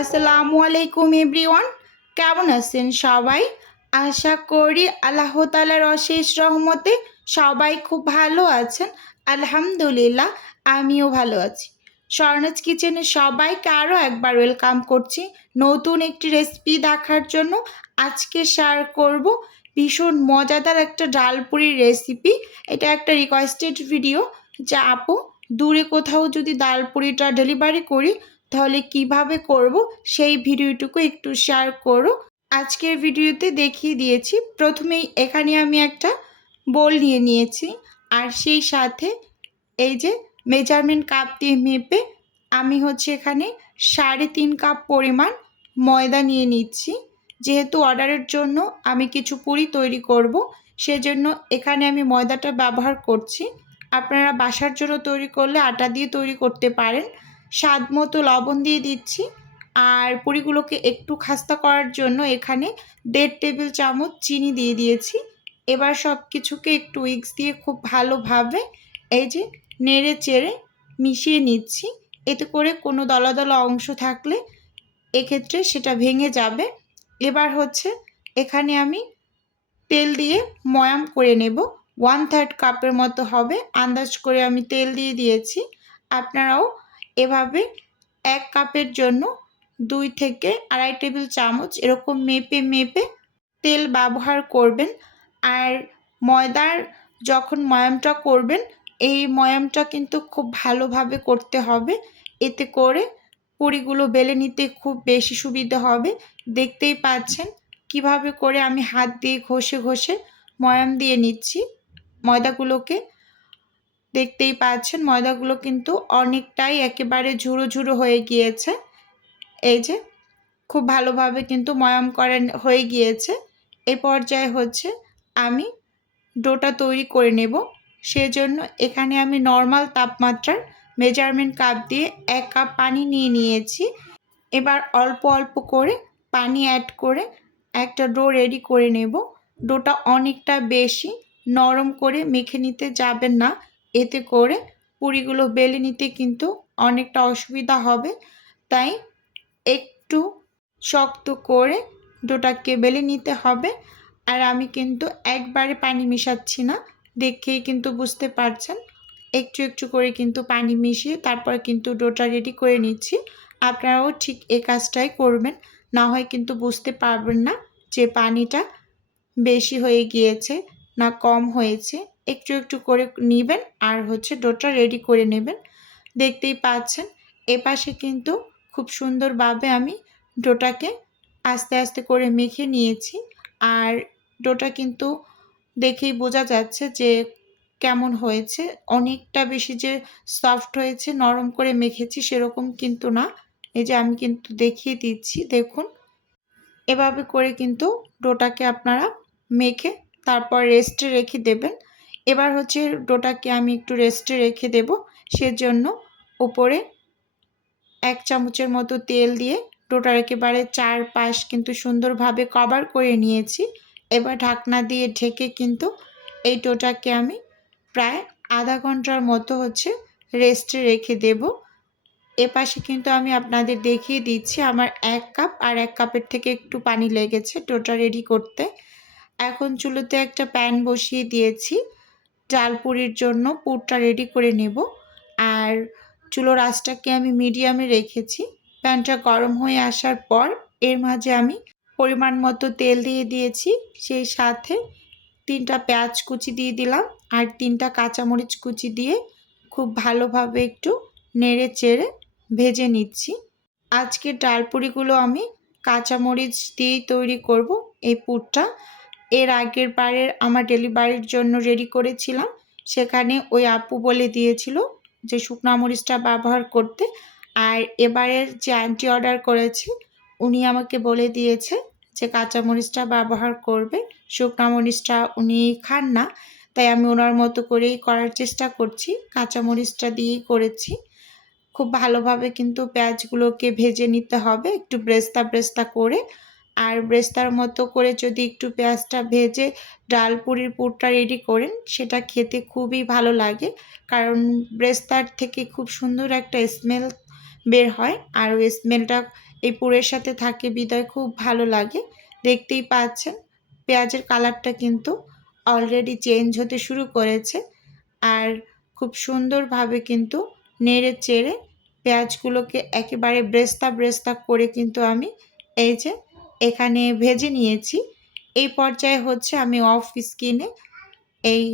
আসসালামু আলাইকুম এভরিওয়ান, কেমন আছেন সবাই? আশা করি আল্লাহ তালার অশেষ রহমতে সবাই খুব ভালো আছেন। আলহামদুলিল্লাহ, আমিও ভালো আছি। স্বর্ণাজ কিচেনে সবাইকে আরও একবার ওয়েলকাম করছি নতুন একটি রেসিপি দেখার জন্য। আজকে শেয়ার করব ভীষণ মজাদার একটা ডালপুরির রেসিপি। এটা একটা রিকোয়েস্টেড ভিডিও যা আপু দূরে কোথাও যদি ডালপুরিটা ডেলিভারি করি তাহলে কীভাবে করব সেই ভিডিওটুকু একটু শেয়ার করো। আজকের ভিডিওতে দেখিয়ে দিয়েছি। প্রথমেই এখানে আমি একটা বোল নিয়ে নিয়েছি আর সেই সাথে এই যে মেজারমেন্ট কাপ দিয়ে মেপে আমি হচ্ছে এখানে সাড়ে তিন কাপ পরিমাণ ময়দা নিয়ে নিচ্ছি। যেহেতু অর্ডারের জন্য আমি কিছু পুরি তৈরি করব, সেজন্য এখানে আমি ময়দাটা ব্যবহার করছি। আপনারা বাসার জন্য তৈরি করলে আটা দিয়ে তৈরি করতে পারেন। স্বাদ মতো লবণ দিয়ে দিচ্ছি। আর পুরিগুলোকে একটু খাস্তা করার জন্য এখানে দেড় টেবিল চামচ চিনি দিয়ে দিয়েছি। এবার সব কিছুকে একটু উইক্স দিয়ে খুব ভালোভাবে এই যে নেড়ে চেড়ে মিশিয়ে নিচ্ছি। এতে করে কোনো দলা দলা অংশ থাকলে এক্ষেত্রে সেটা ভেঙে যাবে। এবার হচ্ছে এখানে আমি তেল দিয়ে ময়াম করে নেব। ওয়ান থার্ড কাপের মতো হবে। আন্দাজ করে আমি তেল দিয়ে দিয়েছি। আপনারাও এভাবে এক কাপের জন্য দুই থেকে আড়াই টেবিল চামচ এরকম মেপে মেপে তেল ব্যবহার করবেন। আর ময়দার যখন ময়ামটা করবেন, এই ময়ামটা কিন্তু খুব ভালোভাবে করতে হবে। এতে করে পুরিগুলো বেলে নিতে খুব বেশি সুবিধা হবে। দেখতেই পাচ্ছেন কীভাবে করে আমি হাত দিয়ে ঘষে ঘষে ময়াম দিয়ে নিচ্ছি। ময়দাগুলোকে দেখতেই পাচ্ছেন, ময়দাগুলো কিন্তু অনেকটাই একেবারে ঝুড়ো ঝুড়ো হয়ে গিয়েছে। এই যে, খুব ভালোভাবে কিন্তু ময়াম করেন, হয়ে গিয়েছে। এ পর্যায়ে হচ্ছে আমি ডোটা তৈরি করে নেব। সেজন্য এখানে আমি নর্মাল তাপমাত্রার মেজারমেন্ট কাপ দিয়ে এক কাপ পানি নিয়ে নিয়েছি। এবার অল্প অল্প করে পানি অ্যাড করে একটা ডো রেডি করে নেব। ডোটা অনেকটা বেশি নরম করে মেখে নিতে যাবেন না। এতে করে পুরিগুলো বেলে নিতে কিন্তু অনেকটা অসুবিধা হবে। তাই একটু শক্ত করে ডোটাকে বেলে নিতে হবে। আর আমি কিন্তু একবারে পানি মিশাচ্ছি না, দেখেই কিন্তু বুঝতে পারছেন। একটু একটু করে কিন্তু পানি মিশিয়ে তারপর কিন্তু ডোটা রেডি করে নিচ্ছি। আপনারাও ঠিক এ কাজটাই করবেন, না হয় কিন্তু বুঝতে পারবেন না যে পানিটা বেশি হয়ে গিয়েছে না কম হয়েছে। একটু একটু করে নেবেন আর হচ্ছে ডোটা রেডি করে নেবেন। দেখতেই পাচ্ছেন, এপাশে কিন্তু খুব সুন্দরভাবে আমি ডোটাকে আস্তে আস্তে করে মেখে নিয়েছি। আর ডোটা কিন্তু দেখেই বোঝা যাচ্ছে যে কেমন হয়েছে। অনেকটা বেশি যে সফট হয়েছে, নরম করে মেখেছি সেরকম কিন্তু না। এই যে আমি কিন্তু দেখিয়ে দিচ্ছি, দেখুন। এভাবে করে কিন্তু ডোটাকে আপনারা মেখে তারপর রেস্টে রেখে দেবেন। এবার হচ্ছে ডোটাকে আমি একটু রেস্টে রেখে দেব। সেজন্য ওপরে এক চামচের মতো তেল দিয়ে ডোটার একেবারে চারপাশ কিন্তু সুন্দরভাবে কভার করে নিয়েছি। এবার ঢাকনা দিয়ে ঢেকে কিন্তু এই ডোটাকে আমি প্রায় আধা ঘণ্টার মতো হচ্ছে রেস্টে রেখে দেব। এপাশে কিন্তু আমি আপনাদের দেখিয়ে দিচ্ছি আমার এক কাপ আর এক কাপের থেকে একটু পানি লেগেছে ডোটা রেডি করতে। এখন চুলোতে একটা প্যান বসিয়ে দিয়েছি। ডাল পুরির জন্য পুরটা রেডি করে নেব। আর চুলোর আঁচটাকে আমি মিডিয়ামে রেখেছি। প্যানটা গরম হয়ে আসার পর এর মাঝে আমি পরিমাণ মতো তেল দিয়ে দিয়েছি। সেই সাথে তিনটা পেঁয়াজ কুচি দিয়ে দিলাম আর তিনটা কাঁচামরিচ কুচি দিয়ে খুব ভালোভাবে একটু নেড়ে চেড়ে ভেজে নিচ্ছি। আজকে ডালপুরিগুলো আমি কাঁচামরিচ দিয়েই তৈরি করব। এই পুরটা এর আগের বারের, আমার ডেলিভারির জন্য রেডি করেছিলাম। সেখানে ওই আপু বলে দিয়েছিল যে, শুকনো মরিচটা ব্যবহার করতে। আর এবারের যে আন্টি অর্ডার করেছে, উনি আমাকে বলে দিয়েছে যে কাঁচামরিচটা ব্যবহার করবে। শুকনো মরিচটা উনি খান না, তাই আমি ওনার মতো করেই করার চেষ্টা করছি। কাঁচামরিচটা দিয়েই করেছি। খুব ভালোভাবে কিন্তু পেঁয়াজগুলোকে ভেজে নিতে হবে, একটু ব্রেস্তা ব্রেস্তা করে। আর ব্রেস্তার মতো করে যদি একটু পেঁয়াজটা ভেজে ডাল পুরির পুরটা রেডি করেন, সেটা খেতে খুবই ভালো লাগে। কারণ ব্রেস্তার থেকে খুব সুন্দর একটা স্মেল বের হয় আর ওই স্মেলটা এই পুরের সাথে থাকে বিদায় খুব ভালো লাগে। দেখতেই পাচ্ছেন, পেঁয়াজের কালারটা কিন্তু অলরেডি চেঞ্জ হতে শুরু করেছে আর খুব সুন্দরভাবে কিন্তু নেড়ে চেড়ে পেঁয়াজগুলোকে একেবারে ব্রেস্তা ব্রেস্তা করে কিন্তু আমি এই যে এখানে ভেজে নিয়েছি। এই পর্যায়ে হচ্ছে আমি অফ স্কিনে এই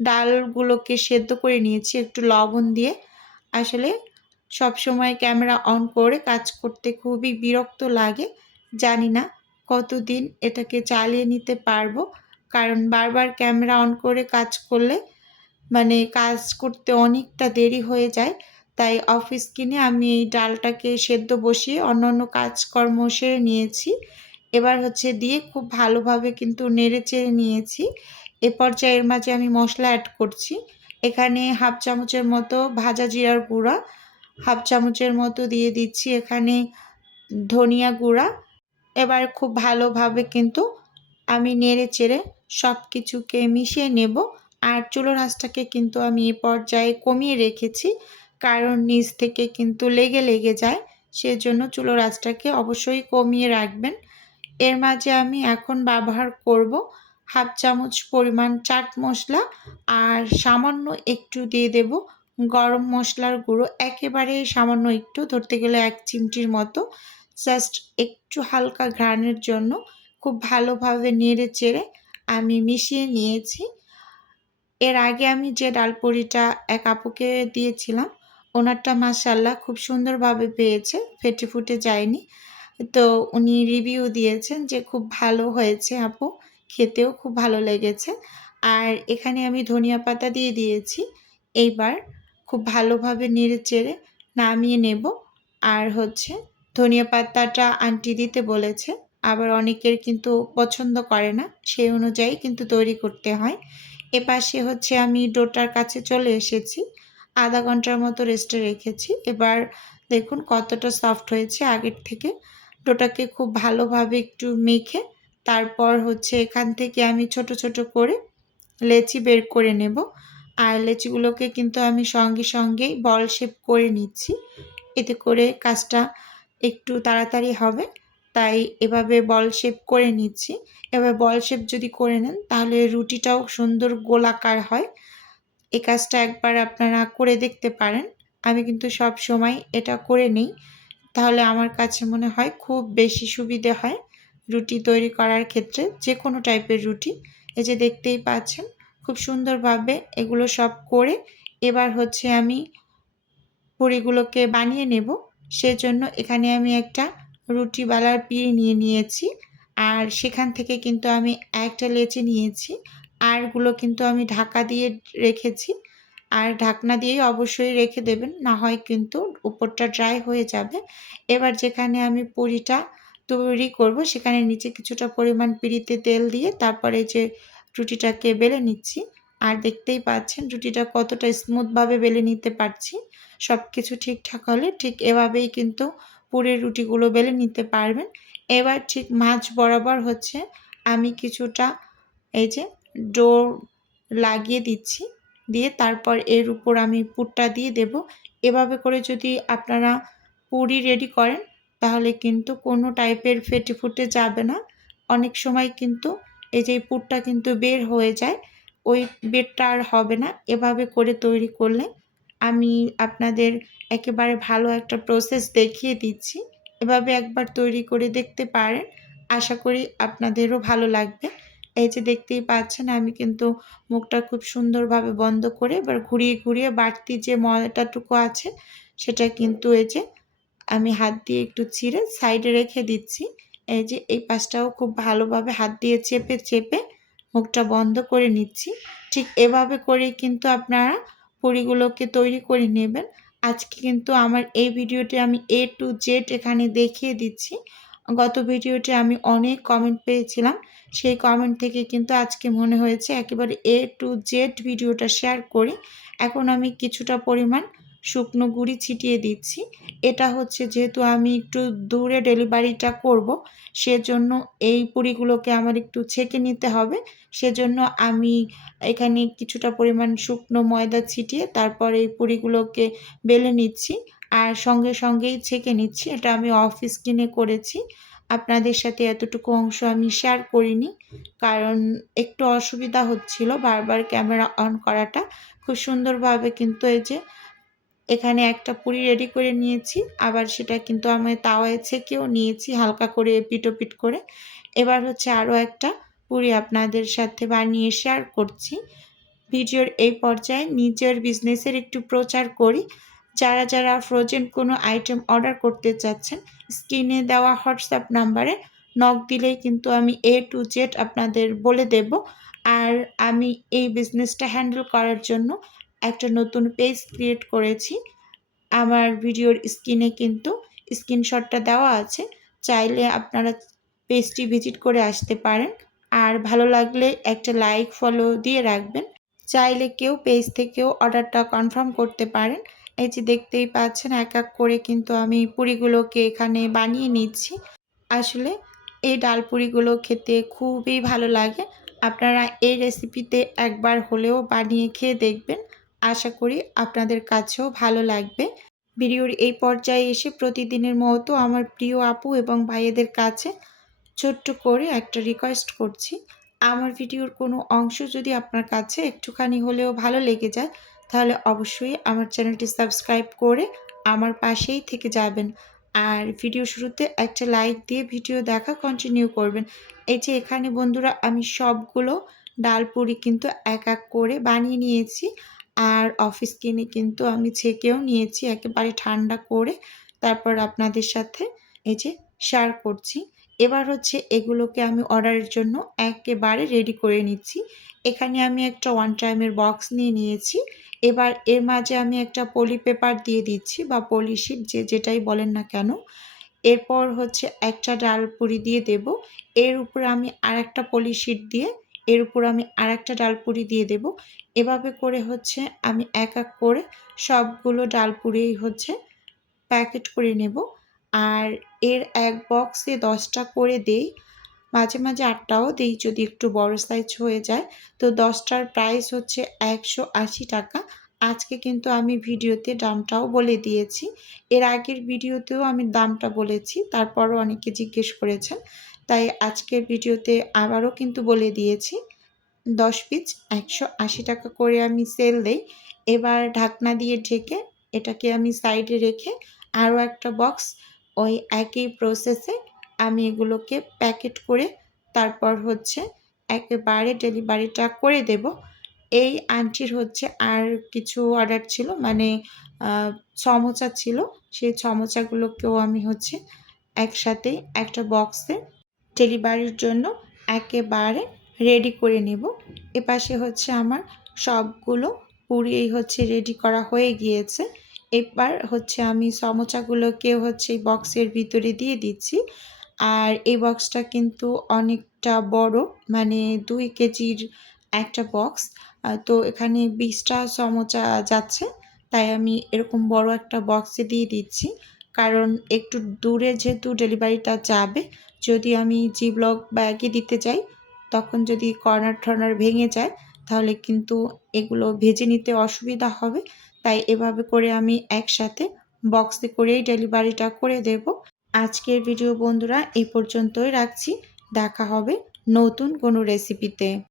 ডালগুলোকে সেদ্ধ করে নিয়েছি একটু লবণ দিয়ে। আসলে সব সময় ক্যামেরা অন করে কাজ করতে খুবই বিরক্ত লাগে। জানি না কতদিন এটাকে চালিয়ে নিতে পারব। কারণ বারবার ক্যামেরা অন করে কাজ করলে মানে কাজ করতে অনেকটা দেরি হয়ে যায়। তাই অফিস কিনে আমি এই ডালটাকে সেদ্ধ বসিয়ে অন্য অন্য কাজকর্ম সেরে নিয়েছি। এবার হচ্ছে দিয়ে খুব ভালোভাবে কিন্তু নেড়ে চেড়ে নিয়েছি। এ পর্যায়ের মাঝে আমি মশলা অ্যাড করছি। এখানে হাফ চামচের মতো ভাজা জিরার গুঁড়া, হাফ চামচের মতো দিয়ে দিচ্ছি এখানে ধনিয়া গুঁড়া। এবার খুব ভালোভাবে কিন্তু আমি নেড়ে চেড়ে সব কিছুকে মিশিয়ে নেব। আর চুলোর আঁচটাকে কিন্তু আমি এ পর্যায়ে কমিয়ে রেখেছি। কারণ নিচ থেকে কিন্তু লেগে লেগে যায়। সেজন্য চুলোর আঁচটাকে অবশ্যই কমিয়ে রাখবেন। এর মাঝে আমি এখন ব্যবহার করব হাফ চামচ পরিমাণ চাট মশলা আর সামান্য একটু দিয়ে দেব গরম মশলার গুঁড়ো। একেবারে সামান্য একটু, ধরতে গেলে এক চিমটির মতো। জাস্ট একটু হালকা ঘ্রাণের জন্য খুব ভালোভাবে নেড়ে চেড়ে আমি মিশিয়ে নিয়েছি। এর আগে আমি যে ডালপুরিটা এক আপুকে দিয়েছিলাম, ওনারটা মাসাল্লাহ খুব সুন্দরভাবে পেয়েছে, ফেটে ফুটে যায়নি। তো উনি রিভিউ দিয়েছেন যে খুব ভালো হয়েছে আপু, খেতেও খুব ভালো লেগেছে। আর এখানে আমি ধনিয়া পাতা দিয়ে দিয়েছি। এইবার খুব ভালোভাবে নেড়ে চেড়ে নামিয়ে নেব। আর হচ্ছে ধনিয়া পাতাটা আন্টি দিতে বলেছে, আবার অনেকের কিন্তু পছন্দ করে না, সেই অনুযায়ী কিন্তু তৈরি করতে হয়। এপাশে হচ্ছে আমি ডোটার কাছে চলে এসেছি, আধা ঘণ্টার মতো রেস্টে রেখেছি। এবার দেখুন কতটা সফট হয়েছে আগের থেকে। ডোটাকে খুব ভালোভাবে একটু মেখে তারপর হচ্ছে এখান থেকে আমি ছোট ছোট করে লেচি বের করে নেব। আর লেচিগুলোকে কিন্তু আমি সঙ্গে, সঙ্গেই বল শেপ করে নিচ্ছি। এতে করে কাজটা একটু তাড়াতাড়ি হবে। তাই এভাবে বল শেপ করে নিচ্ছি। এবার বল শেপ যদি করে নেন, তাহলে রুটিটাও সুন্দর গোলাকার হয়। এই কাজটা একবার আপনারা করে দেখতে পারেন। আমি কিন্তু সব সময় এটা করে নিই। তাহলে আমার কাছে মনে হয় খুব বেশি সুবিধে হয় রুটি তৈরি করার ক্ষেত্রে যে কোনো টাইপের রুটি। এই যে দেখতেই পাচ্ছেন, খুব সুন্দরভাবে এগুলো সব করে এবার হচ্ছে আমি পুরিগুলোকে বানিয়ে নেব। সেজন্য এখানে আমি একটা রুটি বালার পিড়ি নিয়ে নিয়েছি আর সেখান থেকে কিন্তু আমি একটা লেচি নিয়েছি। আরগুলো কিন্তু আমি ঢাকা দিয়ে রেখেছি। আর ঢাকনা দিয়েই অবশ্যই রেখে দেবেন, না হয় কিন্তু উপরটা ড্রাই হয়ে যাবে। এবার যেখানে আমি পুরিটা তৈরি করব, সেখানে নিচে কিছুটা পরিমাণ পিড়িতে তেল দিয়ে তারপরে যে রুটিটাকে বেলে নিচ্ছি। আর দেখতেই পাচ্ছেন রুটিটা কতটা স্মুথভাবে বেলে নিতে পারছি। সব কিছু ঠিকঠাক হলে ঠিক এভাবেই কিন্তু পুরের রুটিগুলো বেলে নিতে পারবেন। এবার ঠিক মাছ বরাবর হচ্ছে আমি কিছুটা এই যে ডোর লাগিয়ে দিচ্ছি। দিয়ে তারপর এর উপর আমি পুরটা দিয়ে দেব। এভাবে করে যদি আপনারা পুরি রেডি করেন, তাহলে কিন্তু কোনো টাইপের ফেটে ফুটে যাবে না। অনেক সময় কিন্তু এই যে পুরটা কিন্তু বের হয়ে যায়, ওই বেরটা আর হবে না। এভাবে করে তৈরি করলে আমি আপনাদের একেবারে ভালো একটা প্রসেস দেখিয়ে দিচ্ছি। এভাবে একবার তৈরি করে দেখতে পারেন। আশা করি আপনাদেরও ভালো লাগবে। এই যে দেখতেই পাচ্ছেন, আমি কিন্তু মুখটা খুব সুন্দরভাবে বন্ধ করে এবার ঘুরিয়ে ঘুরিয়ে বাড়তি যে ময়দাটুকু আছে, সেটা কিন্তু এই যে আমি হাত দিয়ে একটু ছিঁড়ে সাইডে রেখে দিচ্ছি। এই যে এই পাশটাও খুব ভালোভাবে হাত দিয়ে চেপে চেপে মুখটা বন্ধ করে নিচ্ছি। ঠিক এভাবে করেই কিন্তু আপনারা পুরিগুলোকে তৈরি করে নেবেন। আজকে কিন্তু আমার এই ভিডিওটি আমি এ টু জেড এখানে দেখিয়ে দিচ্ছি। গত ভিডিওতে আমি অনেক কমেন্ট পেয়েছিলাম। সেই কমেন্ট থেকে কিন্তু আজকে মনে হয়েছে একেবারে এ টু জেড ভিডিওটা শেয়ার করি। এখন আমি কিছুটা পরিমাণ শুকনো গুঁড়ি ছিটিয়ে দিচ্ছি। এটা হচ্ছে যেহেতু আমি একটু দূরে ডেলিভারিটা করব, সেজন্য এই পুরিগুলোকে আমার একটু ছেঁকে নিতে হবে। সেজন্য আমি এখানে কিছুটা পরিমাণ শুকনো ময়দা ছিটিয়ে তারপর এই পুরিগুলোকে বেলে নিচ্ছি। আর সঙ্গে সঙ্গেই ছেঁকে নিচ্ছি। এটা আমি অফিস কিনে করেছি। আপনাদের সাথে এতটুকু অংশ আমি শেয়ার করিনি। কারণ একটু অসুবিধা হচ্ছিল বারবার ক্যামেরা অন করাটা। খুব সুন্দরভাবে কিন্তু এই যে এখানে একটা পুরি রেডি করে নিয়েছি। আবার সেটা কিন্তু আমি তাওয়ায় ছেঁকেও নিয়েছি হালকা করে পিটোপিট করে। এবার হচ্ছে আরও একটা পুরি আপনাদের সাথে বানিয়ে শেয়ার করছি। ভিডিওর এই পর্যায়ে নিজের বিজনেসের একটু প্রচার করি। যারা যারা ফ্রোজেন কোনো আইটেম অর্ডার করতে চাচ্ছেন স্ক্রিনে দেওয়া হোয়াটসঅ্যাপ নাম্বারে নক দিলেই কিন্তু আমি এ টু জেড আপনাদের বলে দেব। আর আমি এই বিজনেসটা হ্যান্ডেল করার জন্য একটা নতুন পেজ ক্রিয়েট করেছি। আমার ভিডিওর স্ক্রিনে কিন্তু স্ক্রিনশটটা দেওয়া আছে। চাইলে আপনারা পেজটি ভিজিট করে আসতে পারেন। আর ভালো লাগলে একটা লাইক ফলো দিয়ে রাখবেন। চাইলে কেউ পেজ থেকেও অর্ডারটা কনফার্ম করতে পারেন। এই যে দেখতেই পাচ্ছেন, এক এক করে কিন্তু আমি পুরিগুলোকে এখানে বানিয়ে নিচ্ছি। আসলে এই ডাল পুরিগুলো খেতে খুবই ভালো লাগে। আপনারা এই রেসিপিতে একবার হলেও বানিয়ে খেয়ে দেখবেন। আশা করি আপনাদের কাছেও ভালো লাগবে। ভিডিওর এই পর্যায়ে এসে প্রতিদিনের মতো আমার প্রিয় আপু এবং ভাইয়েদের কাছে ছোট্ট করে একটা রিকোয়েস্ট করছি। আমার ভিডিওর কোনো অংশ যদি আপনার কাছে একটুখানি হলেও ভালো লেগে যায় তাহলে অবশ্যই আমার চ্যানেলটি সাবস্ক্রাইব করে আমার পাশেই থেকে যাবেন। আর ভিডিও শুরুতে একটা লাইক দিয়ে ভিডিও দেখা কন্টিনিউ করবেন। এই যে এখানে বন্ধুরা আমি সবগুলো ডাল পুরি কিন্তু এক এক করে বানিয়ে নিয়েছি। আর অফিস কিনে কিন্তু আমি ছেঁকেও নিয়েছি, একেবারে ঠান্ডা করে। তারপর আপনাদের সাথে এই যে শেয়ার করছি। এবার হচ্ছে এগুলোকে আমি অর্ডারের জন্য একেবারে রেডি করে নিচ্ছি। এখানে আমি একটা ওয়ান টাইমের বক্স নিয়ে নিয়েছি। এবার এর মাঝে আমি একটা পলি পেপার দিয়ে দিচ্ছি বা পলি শিট যে যেটাই বলেন না কেন। এরপর হচ্ছে একটা ডাল পুরি দিয়ে দেব। এর উপর আমি আর একটা পলি শিট দিয়ে এর উপর আমি আর একটা ডাল পুরি দিয়ে দেব। এভাবে করে হচ্ছে আমি এক এক করে সবগুলো ডাল পুরিই হচ্ছে প্যাকেট করে নেব। আর এর এক বক্সে দশটা করে দেই। মাঝে মাঝে আটটাও দিই যদি একটু বড় সাইজ হয়ে যায়। তো দশটার প্রাইস হচ্ছে একশো আশি টাকা। আজকে কিন্তু আমি ভিডিওতে দামটাও বলে দিয়েছি। এর আগের ভিডিওতেও আমি দামটা বলেছি, তারপরও অনেকে জিজ্ঞেস করেছেন। তাই আজকের ভিডিওতে আবারও কিন্তু বলে দিয়েছি। দশ পিস একশো আশি টাকা করে আমি সেল দেই। এবার ঢাকনা দিয়ে ঢেকে এটাকে আমি সাইডে রেখে আরও একটা বক্স ওই একই প্রসেসে আমি এগুলোকে প্যাকেট করে তারপর হচ্ছে একেবারে ডেলিভারিটা করে দেব। এই আন্টির হচ্ছে আর কিছু অর্ডার ছিল মানে সমোচা ছিল। সেই সমোচাগুলোকেও আমি হচ্ছে একসাথে একটা বক্সে ডেলিভারির জন্য একেবারে রেডি করে নেব। এপাশে হচ্ছে আমার সবগুলো পুরিয়েই হচ্ছে রেডি করা হয়ে গিয়েছে। এবার হচ্ছে আমি সমোচাগুলোকে হচ্ছে এই বক্সের ভিতরে দিয়ে দিচ্ছি। আর এই বক্সটা কিন্তু অনেকটা বড় মানে দুই কেজির একটা বক্স। তো এখানে বিশটা সমোচা যাচ্ছে, তাই আমি এরকম বড় একটা বক্সে দিয়ে দিচ্ছি। কারণ একটু দূরে যেহেতু ডেলিভারিটা যাবে, যদি আমি জি ব্লক ব্যাগে দিতে যাই, তখন যদি কর্নার টর্নার ভেঙে যায়, তাহলে কিন্তু এগুলো ভেজে নিতে অসুবিধা হবে। তাই এভাবে করে আমি একসাথে বক্সে করেই ডেলিভারিটা করে দেব। আজকের ভিডিও বন্ধুরা, এই পর্যন্তই রাখছি। দেখা হবে নতুন কোনো রেসিপিতে